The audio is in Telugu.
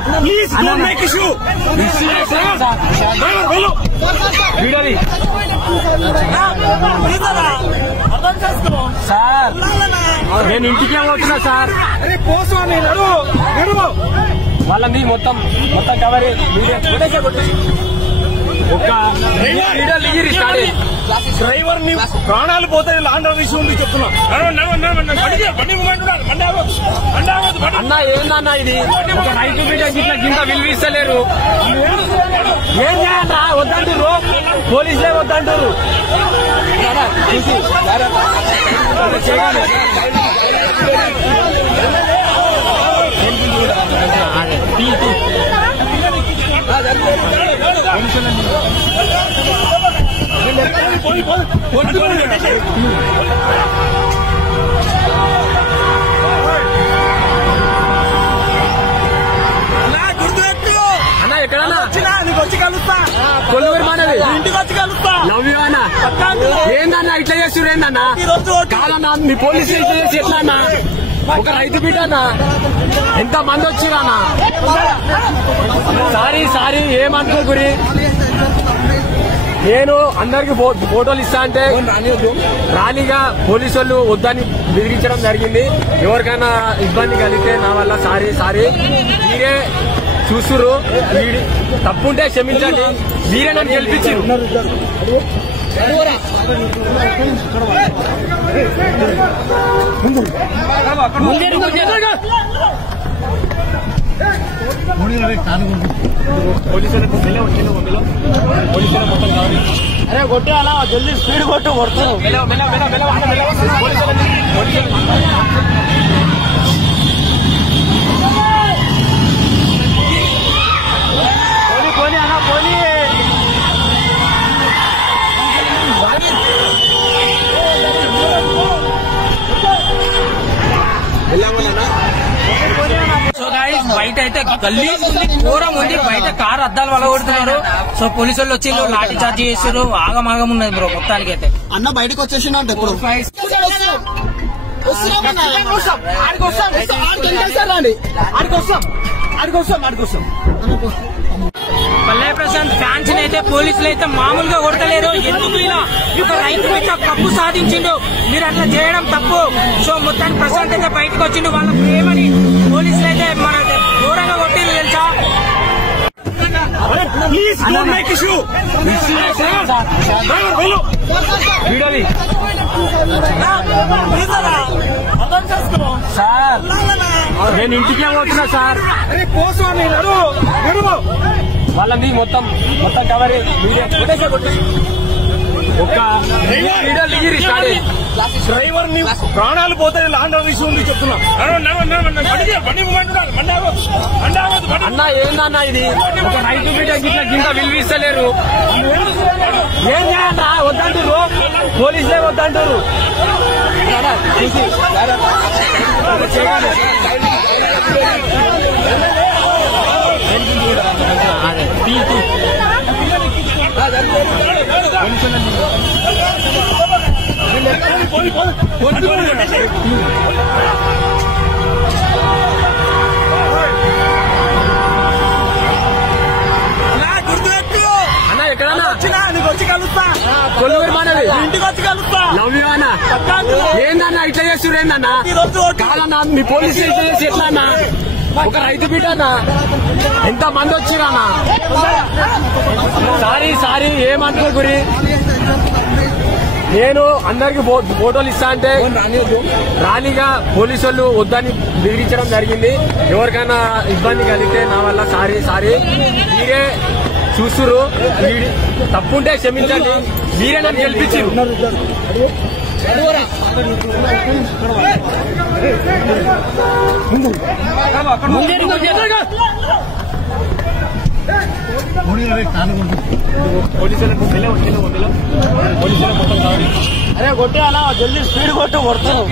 Please don't make issue. వీడియోని సార్ నేను ఇంటికి పోతున్నా సార్. వాళ్ళని మొత్తం కవర్ ఒక వీడియో డ్రైవర్ ని ప్రాణాలు పోతాయి లాండ్ర విషయం ఉంది చెప్తున్నా. అన్న ఏందన్నా ఇది ఒక రైతు బిడ్డ గిట్ల కింద విలువిస్తలేరు. ఏం చేయాలరా వద్దంటారు పోలీసులే వద్దంటారు. అన్న ఎక్కడన్నా వచ్చి కలుస్తా కొల్లూరు మనది ఇంటికి వచ్చి కలుస్తా. లవ్ యూ అన్న. ఏందన్నా ఇట్లా చేస్తున్నారు ఏందన్నా? కాదన్నా మీ పోలీసులు ఇట్లా చేసి ఎట్లా అన్నా? ఒక రైతు బిడ్డనా ఎంత మంది వచ్చిరానా? సారీ ఏమనుకో గురి. నేను అందరికి ఫోటోలు ఇస్తా అంటే రానిగా పోలీసు వాళ్ళు వద్దని బెదిరించడం జరిగింది. ఎవరికైనా ఇబ్బంది కలిగితే నా వల్ల సారీ. మీరే చూస్తురు, తప్పుంటే క్షమించండి. మీరే నన్ను గెలిపించారు. అరే కొట్టు అలా జల్దీ స్పీడ్ కొట్టు కొడుతున్నావు. పోనీ అలా పోనీ. సో గైస్ బయట అయితే గల్లీ ఘోరం ఉంది. బయట కారు అద్దాలు వలగొడుతున్నారు. సో పోలీసు వాళ్ళు వచ్చి లాఠీ చార్జ్ చేస్తారు. ఆగమాగం ఉన్నది బ్రో మొత్తానికి అయితే. అన్న బయటకు వచ్చేసిండ ఇప్పుడు పల్లె ప్రశాంత్ ఫ్యాన్స్ అయితే పోలీసులు అయితే మామూలుగా కొడతలేరు. ఎందుకు ఇలా ఒక రైతు బిడ్డ కప్పు సాధించిండు, మీరు అట్లా చేయడం తప్పు. సో మొత్తానికి ప్రశాంత్ అయితే బయటకు వచ్చిండు. వాళ్ళ ప్రేమని పోలీసులు అయితే మన ఘోరంగా కొట్టిండు తెలుసా. Please don't make issue. వీడియోని సార్ నేను ఇంటికి పోతున్నా సార్. వాళ్ళని మొత్తం కవర్ ఒక వీడియో డ్రైవర్ ని ప్రాణాలు పోతాయి లాండ్ర విషయం ఉంది చెప్తున్నా. అన్న ఏందన్నా ఇది ఒక రైతు బిడ్డ గిట్ల కింద విలువిస్తలేరు. ఏం చేయాలరా వద్దంటారు పోలీసులే వద్దంటారు. అన్న ఎక్కడన్నా వచ్చి కలుస్తా. కొల్లూరు మనది ఇంటికి వచ్చి కలుస్తా. లవ్ యూ అన్న. ఏందన్నా ఇట్లా చేస్తున్నారు ఏందన్నా? కాదన్నా మీ పోలీసులు ఇట్లా చేసి ఎట్లా అన్నా? ఒక రైతు బిడ్డనా ఎంత మంది వచ్చిరానా? సారీ ఏమనుకో గురి. నేను అందరికి ఫోటోలు ఇస్తా అంటే రానిగా పోలీసు వాళ్ళు వద్దని బెదిరించడం జరిగింది. ఎవరికైనా ఇబ్బంది కలిగితే నా వల్ల సారీ. మీరే చూస్తురు, తప్పుంటే క్షమించండి. మీరే నన్ను గెలిపించారు. అరే కొట్టు అలా జల్దీ స్పీడ్ కొట్టు కొడుతున్నావు.